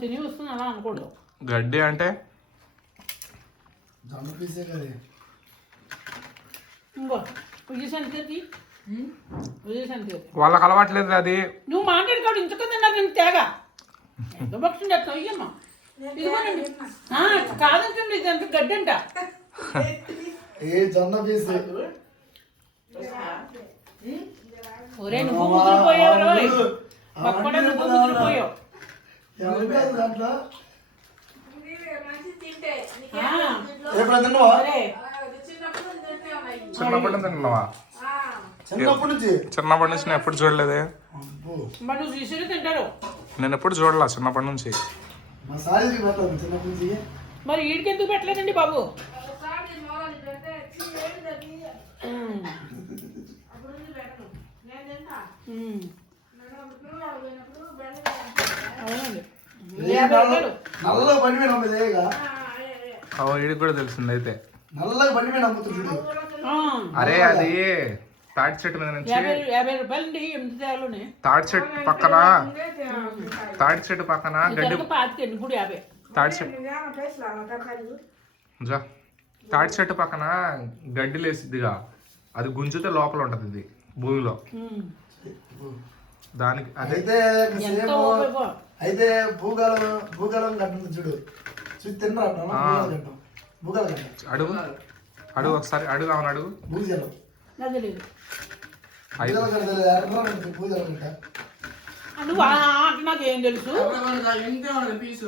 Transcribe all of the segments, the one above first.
తిని వస్తుంది అలా గడ్డి అంటే? జొన్న పీసే కదా. ఇంకో విజయశాంతి చేతి. విజయశాంతి చేతి. వాళ్ళకి అలవాట్లేదు అది. నువ్వు మాట్లాడుకోవడం ఇంతకు తిన్నారు నేను తేగ. ఎంత అయ్యమ్మా. ఇదిగోనండి. కాదంటండి ఇది అంత గడ్డంట ఏ జొన్న పీస్? ఒరే నువ్వు ముదిరిపోయావు రోయ్. పక్కన నువ్వు ముదిరిపోయావు ఎవరికాదు దాంట్లో? ఆ, ఎప్పుడు తిన్నావా? చిన్నప్పటి నుంచి తిన్నావా? చిన్నప్పటి నుంచి? చిన్నప్పటి నుంచి నేను ఎప్పుడు చూడలేదే. నేను ఎప్పుడు చూడలా చిన్నప్పటి నుంచి. మరి వీడికి ఎందుకు పెట్టలేదండి బాబు? ఉమ్. ఉమ్. అవునండి ఏ యాభై నల్ల బండి మీద వీడికి కూడా తెలిసింది అయితే. నల్లగా బండి మీద ఆ, అరే అది తాటి చెట్టు మీద నుంచి తాటి చెట్టు పక్కన? తాటి చెట్టు పక్కన? గడ్డి తాటి చెట్టు జా తాటి చెట్టు పక్కన? గడ్డి లేసిద్దిగా. అది గుంజితే లోపల ఉంటది ఇది భూమిలో. ఉమ్. దానికి అదే అయితే భూగాలం భూగాలం కట్టింది చూడు. చూసి తిన్నరా భూగాలం కట్టం భూగాలం కట్టం అడుగు. అడుగు ఒకసారి. అడుగు అవును అడుగు. భూజలం. భూజలం కట్ట నువ్వు నాకేం తెలుసు? ఇంతే ఉండదు పీసు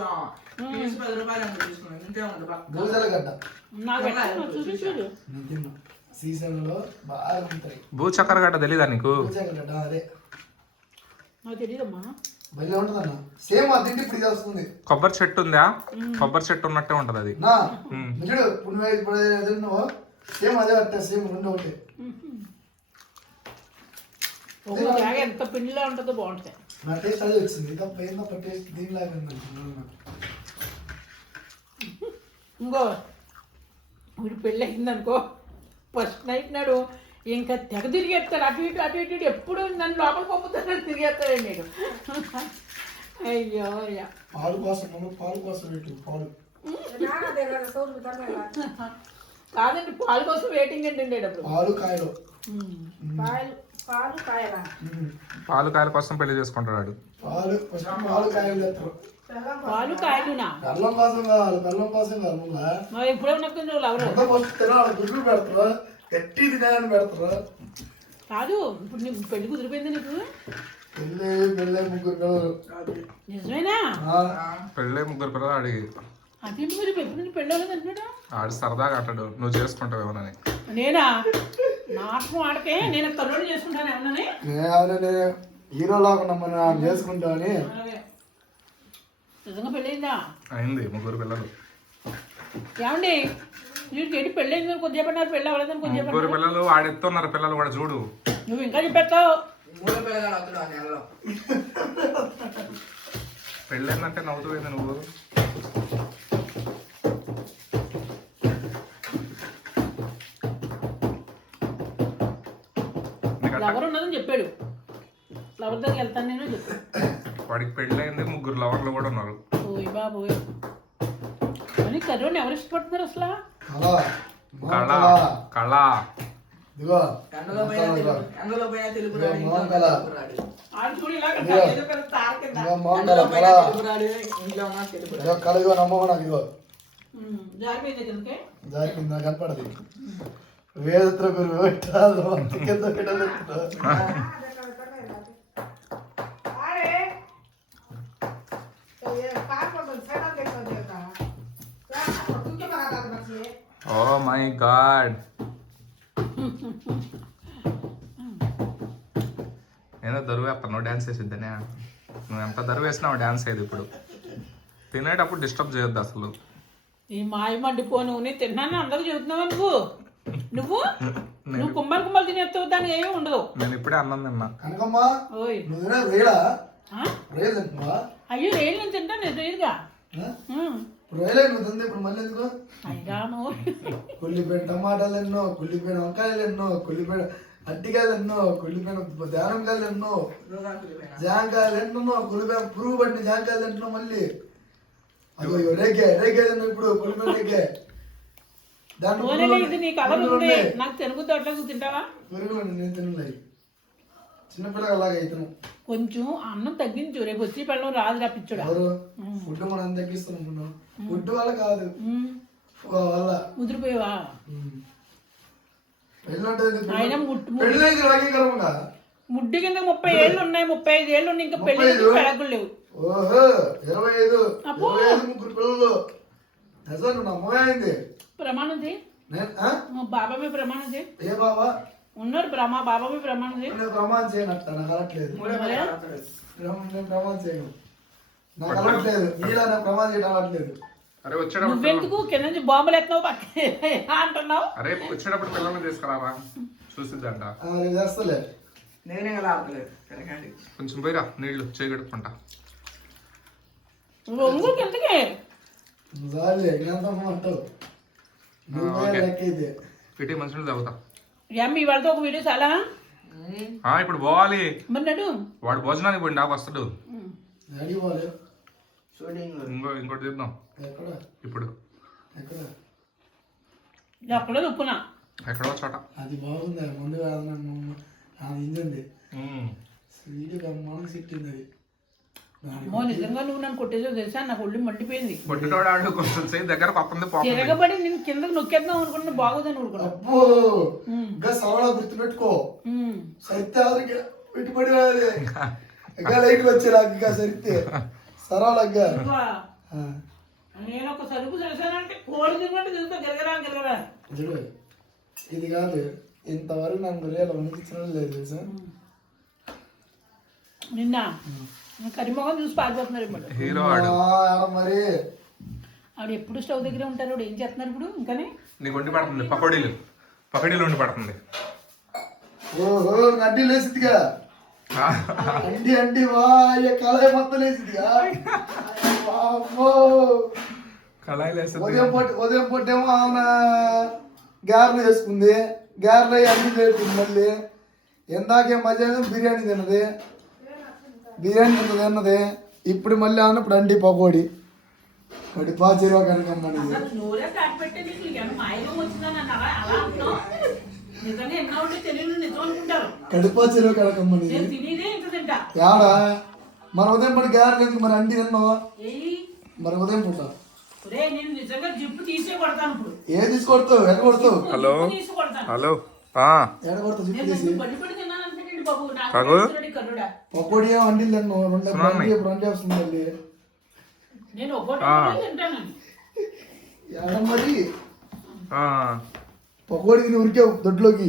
పీసు పది రూపాయలు అంత తీసుకున్నాను ఇంతే ఉండదు పక్క. భూజలం బాగా ఉంటాయి. భూచక్ర గడ్డ తెలీదా నీకు? అదే. తెలియదమ్మా భలే ఉంటుందన్న సేమ్ తిండి ఇప్పుడు ఇది వస్తుంది. కొబ్బరి చెట్టు ఉందా? కొబ్బరి చెట్టు ఉన్నట్టే ఉంటది అది. నా మ్మ్. చూడు ఇప్పుడు నువ్వు ఇప్పుడు ఏది తిన్నావో సేమ్ అదే కట్ట సేమ్ రెండు ఒకటి. ఎంత పిండిలో ఉంటుందో బాగుంటుంది నా టేస్ట్ అదే వచ్చింది. ఇక పోయిందా టేస్ట్ దీనిలాగా ఉంది ఇంకో వీడు పెళ్ళి అయిందనుకో ఫస్ట్ నైట్ నాడు ఇంకా తెగ తిరిగేస్తాడు అటు ఇటు అటు ఇటు ఎప్పుడు నన్ను లోపల పంపుతానని తిరిగేస్తాడు నేను అయ్యో అయ్యా. పాలు కోసం పాలు కోసం పాలు. కాదండి పాలు కోసం వెయిటింగ్ అండి ఉండేటప్పుడు. పాలు కాయలు. పాలు పాలు కాయలా? మ్మ్. పాలు కాయల కోసం పెళ్ళి చేసుకుంటాడు. పాలు పాలు కాయలు తెస్తారు. పాలు కాయలునా? బెల్లం కోసం కావాలి బెల్లం కోసం కావాలి ఎవరు ఫస్ట్ తినాలి గుడ్లు పెడతారు గట్టి తినాలని పెడతారు? కాదు ఇప్పుడు నీకు పెళ్ళి కుదిరిపోయింది నీకు? పెళ్ళి పెళ్ళి ముగ్గురు పిల్లలు. నిజమేనా? ఆ, పెళ్ళే ముగ్గురు పిల్లలు అడిగి అదేంటి మరి పెళ్ళి అవ్వలేదు అంటున్నాడు? ఆడు సరదాగా అంటాడు నువ్వు చేసుకుంటావేమోనని నేనా? నాకు ఆడకే నేను తల్లుడు చేసుకుంటాను ఏమన్నాని నేను అవునండి హీరో లాగా మనం చేసుకుంటామని అలాగే. నిజంగా పెళ్ళయిందా? అయింది ముగ్గురు పిల్లలు. ఏమండి? వీడికి ఏంటి పెళ్ళయిందని కొద్దిసేపు అన్నారు పెళ్ళి అవ్వలేదని కొద్దిసేపు ముగ్గురు అన్నారు. పిల్లలు ఆడెత్తున్నారు పిల్లలు కూడా చూడు. నువ్వు ఇంకా చెప్పేస్తావు? మూడో పిల్లగాడు వస్తాడు ఆ నెలలో. పెళ్ళేందంటే నవ్వుతుంది నువ్వు. లవర్ ఉన్నదని చెప్పాడు. లవర్ దగ్గరికి వెళ్తాను నేను చెప్పాడు. వాడికి పెళ్ళైంది ముగ్గురు లవర్లు కూడా ఉన్నారు. ఓయ్ బాబోయ్. అని కర్రోని ఎవరు ఇష్టపడుతున్నారు అసలు? కళ కళ కళ ఇదిగో ఎండలో పోయినా తెలుగు ఎండలో పోయినా తెలుగు రాడు ఇంట్లో మోహన్ ఉన్నా కళ. తెలుగు రాడు ఆడు చూడు ఇలా ఇదిగో. ఏదో పెద్ద తార కింద. ఇదిగో మోహన్ ఎండలో కళ పోయినా కళ తెలుగు రాడు ఇంట్లో ఉన్నా తెలుగు రాడు ఇదిగో కళ ఇదిగో నమ్మకం నాకు ఇదిగో ఉమ్, జారిపోయింది కిందకి జారిపోయింది నాకు కనపడదు వేదత్ర గురు పెట్టాలి ఓ మై గాడ్ ఏదో దరువు వేస్తున్నావు డ్యాన్స్ వేసిద్దనే నువ్వు ఎంత దరువు వేసినావు డ్యాన్స్ అయ్యేది ఇప్పుడు. తినేటప్పుడు డిస్టర్బ్ చేయొద్దు అసలు. ఈ మాయ మండిపో నువ్వు నేను తిన్నాను అందరూ చెబుతున్నావా నువ్వు? నువ్వు? నేను నువ్వు కుమ్మలు కుమ్మలు తినేస్తావు దానికి ఏమీ ఉండదు. నేను ఇప్పుడే అన్నం తిన్నా. కనకమ్మ నువ్వు అయ్యో రేళ్ళు నేను తింటాను నేను రేలుగా. ఇప్పుడు రేలే నువ్వు తింది ఇప్పుడు మళ్ళీ ఎందుకు? కుళ్ళిపోయిన టమాటాలు ఎన్నో కుళ్ళిపోయిన వంకాయలు ఎన్నో కుళ్ళిపోయిన అట్టికాయలు ఎన్నో కుళ్ళిపోయిన దానంకాయలు ఎన్నో. జాంకాయలు ఎన్నో కుళ్ళిపోయిన పురుగు పట్టిన జాంకాయలు తింటున్నాం మళ్ళీ. అదో రేగే రేగే తిన్నాం ఇప్పుడు కుళ్ళిపోయిన రేగే. దాంట్లో పురుగులు ఉన్నాయి, నేను తినలేదు. చిన్నపిల్లలాగా అవుతున్నాం కొంచెం అన్నం తగ్గించు రేపు వచ్చి పెళ్ళం రాదు రా పిచ్చుడా. ఎవరు? ఫుడ్ మనం తగ్గిస్తున్నాం ఫుడ్ వల్ల కాదు. వల్ల. ముదిరిపోయావా? ముడ్డి కింద ముప్పై ఏళ్ళు ఉన్నాయి ముప్పై ఐదు ఏళ్ళు ఉన్నాయి ఇంకా పెళ్ళి ఐదు? పెడగులు లేవు? ఓహో ఇరవై ఐదు. ఇరవై ఐదు ముగ్గురు పిల్లలు. నిజం నా అమ్మాయి అయింది ప్రమాణం చేయి? మా బాబా మీద ప్రమాణం చేయి. ఏ బాబా? ఉన్నారు బ్రహ్మ బాబా ప్రమాణం నేను ప్రమాణం చేయను అట్ట నాకు అలట్లేదు. నేను ప్రమాణం చేయను. నాకు అలట్లేదు నీలా నాకు ప్రమాణం చేయడం అలట్లేదు అరే వచ్చేటప్పుడు నువ్వెందుకు? కింద నుంచి బాంబులు ఎత్తున్నావు అంటున్నావు? అరే వచ్చేటప్పుడు పిల్లల్ని తీసుకురావా? చూసిద్దంట. చేస్తలే. నేనే కదా ఆడతలేదు తినకండి కొంచెం పోయిరా నీళ్ళు చేయగడుకుంటా రొంగు కిందకి. చాలే నువ్వు. లెక్క అయితే. ఇటీ మంచి నీళ్ళు ఏమి ఇవాళతో ఒక వీడియో చాలా? ఆ, ఇప్పుడు పోవాలి. మరి నడు. వాడు భోజనానికి పోయి నాకు వస్తాడు. డాడీ షూటింగ్ ఇంకో ఇంకోటి తీద్దాం. ఎక్కడ? ఇప్పుడు. ఎక్కడ? ఎక్కడో నొప్పునా. ఎక్కడో చోట. అది బాగుంది ముందు వేదన అది ఇంజంది. స్వీట్ మనకు సిట్టింది అది. నిజంగా నువ్వు నన్ను కొట్టేసో తెలుసా? నాకు ఒళ్ళు మండిపోయింది. ఆడు కొంచెం సేపు దగ్గర పోతుంది తిరగబడి నేను కిందకి నొక్కేద్దాం అనుకున్నా బాగోదని ఊరుకున్నా అబ్బో ఇంకా సరళ గుర్తుపెట్టుకో. సరితే పెట్టుబడి రాదు. ఇంకా లైట్ వచ్చే నాకు ఇంకా సరళగా. నేను ఒక సరుకు తెలిసానంటే కోడి తిన్నట్టు తిరుగుతా గిరగరా గిరగరా చూడు ఇది కాదు ఇంతవరకు నాకు రేలు వణికించడం లేదు తెలుసా? నిన్న కరిమొగం చూసి పారిపోతున్నారు ఇప్పుడు. హీరో మరి. ఆవిడ ఎప్పుడు స్టవ్ దగ్గరే ఉంటారు ఆవిడ ఏం చేస్తున్నారు ఇప్పుడు? ఇంకానే? నీకు వండి పడుతుంది పకోడీలు. పకోడీలు వండి పడుతుంది. ఓహో నడ్డి లేసిదిగా అండి అండి వా అయ్య కళాయి మొత్తం లేసిదిగా అమ్మో. కళాయిలు వేస్తుంది ఉదయం పొట్టి ఉదయం పొట్టేమో ఆమె గారెలు చేసుకుంది. గారెలు అయ్యి అన్ని చేస్తుంది మళ్ళీ. ఇందాకే మధ్యాహ్నం బిర్యానీ తిన్నది. బిర్యానీ తిన్నది? తిన్నది ఇప్పుడు మళ్ళీ ఆమె ఇప్పుడు అండి పకోడి. ఒకటి పాచిరో కనుకమ్మని నోరే కాటి పెట్టే నీకు ఏమన్నా మాయకం వచ్చిందని అన్నారా అలా అంటున్నావు? నిజంగా ఎన్నో ఉంటే తెలియదు నిజం అనుకుంటారు. కడిపాచిరో కనుకమ్మని నేను తినేదే ఇంత తింటా. యాడా? మన ఉదయం పూట గారెలు ఎందుకు మరి అండి తిన్నావు? ఏయ్. మరి ఉదయం పూట. ఒరే నేను నిజంగా జిప్పు తీసే కొడతాను ఇప్పుడు. ఏ తీసుకొడతావు? ఎక్కడ కొడతావు? హలో. హలో. ఆ, ఎక్కడ కొడతావు కాకు? అండి తిన్నావు రెండు ఇప్పుడు అండి వస్తుంది నేను ఎక్కడ మరి? ఆ, పకోడీ తిని ఉరికావు దొడ్లోకి.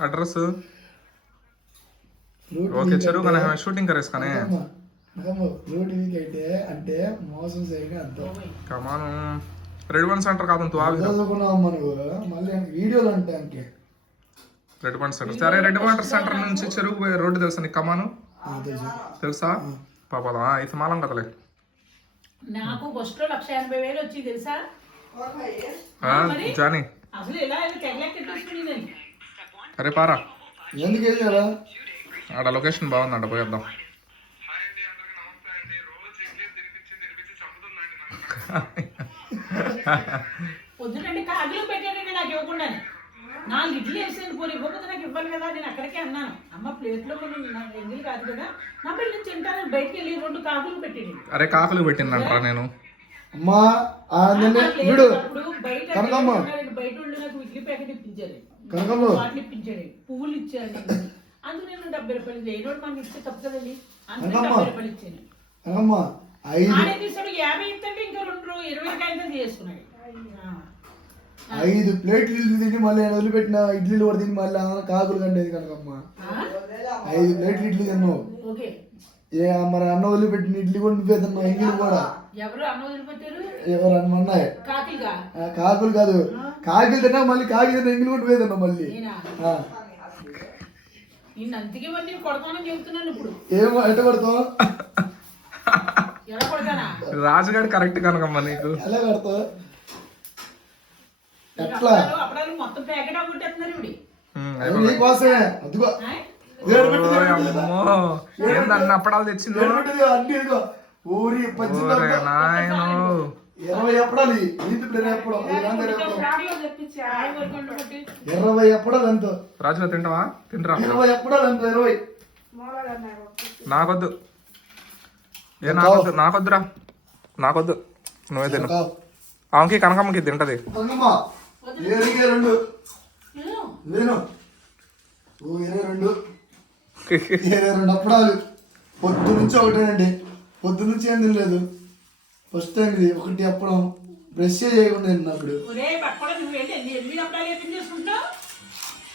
అక్కడే ఉంది, ఓకే చెరువు కానీ షూటింగ్ కరేసుకానే లూటీ వీక్ అయితే అంటే మోసం చేయని అర్థం కమాను రెడ్ వన్ సెంటర్ కాదు తు ఆవి చదువుకున్నావు నువ్వు. మళ్ళీ వీడియోలు అంటే అంకే రెడ్ వన్ సెంటర్ సరే రెడ్ వన్ సెంటర్ నుంచి చెరువు పోయే రోడ్డు తెలుసా నీకు? కమాను తెలుసా. పాపా ఇది మాలం కదలే. నాకు ఫస్ట్లో లక్ష ఎనభై వేలు వచ్చి తెలుసా? జానీ. అసలు నేను. అరే పారా. ఎందుకు వెళ్ళారా ఆడ లొకేషన్ బాగుందంట పోయేద్దాం. కాగిలో పెట్టాడండి నాకు ఇవ్వకుండా నాలుగు ఇడ్లీ వేసాను పోనీ ఇవ్వకపోతే నాకు ఇవ్వాలి కదా నేను అక్కడికే అన్నాను. అమ్మ ప్లేట్లో నాకు ఎందుకు కాదు కదా. నా పెళ్ళి తింటాను బయటికి వెళ్ళి రెండు కాకులు పెట్టాడు అరే కాకులు పెట్టిందంటరా నేను. అమ్మా వీడు. బయట బయట నాకు ఇడ్లీ ప్యాకెట్ ఇప్పించారు కనకమ్మ. వాటిని ఇప్పించాడు. పువ్వులు ఇచ్చారు అందుకు నేను డెబ్బై రూపాయలు లేనోడు మనకి ఇస్తే తప్పు కదండి. అందుకు కనకమ్మ. డెబ్బై రూపాయలు ఇచ్చాను. అమ్మా ఐదు ఆడే తీసాడు యాభై ఇస్తుంటే ఇంకా రెండు రూ- ఇరవై కాయలు చేసుకున్నాడు. ఆ. ఐదు ప్లేట్లు ఇడ్లీ తిని మళ్ళీ ఆయన వదిలిపెట్టిన ఇడ్లీలు కూడా తిని మళ్ళీ కాకులు కండేది కనకమ్మ? ఐదు ప్లేట్లు ఇడ్లీ తిన్నావు. ఓకే. ఏ మరి అన్న వదిలిపెట్టిన ఇడ్లీ కూడా నువ్వే తిన్నావు ఎంగిలి కూడా? ఎవరు అన్న వదిలిపెట్టారు? ఎవరు అన్నమన్నాయి కాకులు కాదు. కాకిలు తిన్నా మళ్ళీ కాకి తిన్నా ఎంగిలి కూడా నువ్వే తిన్నావు మళ్ళీ. నేనా. నిన్ను అందుకే మరి నేను కొడతానని చెబుతున్నాను ఇప్పుడు. ఏం ఎట్ట కొడతావు? ఎలా కొడతానా? రాజుగాడు కరెక్ట్ కనుకమ్మా నీకు. ఎలా కొడతావు? నీకు ఎట్లా? అప్పడాలు మొత్తం ప్యాకెట్ ఇప్పుడు నీకోసమే. అదిగో. ఏందన్న అప్పడాలు తెచ్చిందో? ఊరి పచ్చింది ఓరే నాయనో. ఇరవై ఎప్పడాలి ఇంటి పేరు ఎప్పడం? అది నా దగ్గర ఎప్పడం. రాడియో తెప్పించా ఆయి వరకు కొట్టి. ఇరవై ఎప్పడాలు ఎంతో రాజుగా తింటావా? తింటరా ఇరవై ఎప్పడాలు ఎంతో ఇరవై? నాకొద్దు. ఏ నాకొద్దు నాకొద్దురా. నాకొద్దు. నువ్వే తిను. ఆమెకి కనకమ్మకి తింటది. రెండు. రెండు. ఇరవై రెండు అప్పడాలు. పొద్దు నుంచి ఒకటేనండి. పొద్దు నుంచి ఏం తినలేదు. ఫస్ట్ టైం ఇది ఒకటి అప్పడం బ్రష్ చేయకుండా తిన్నప్పుడు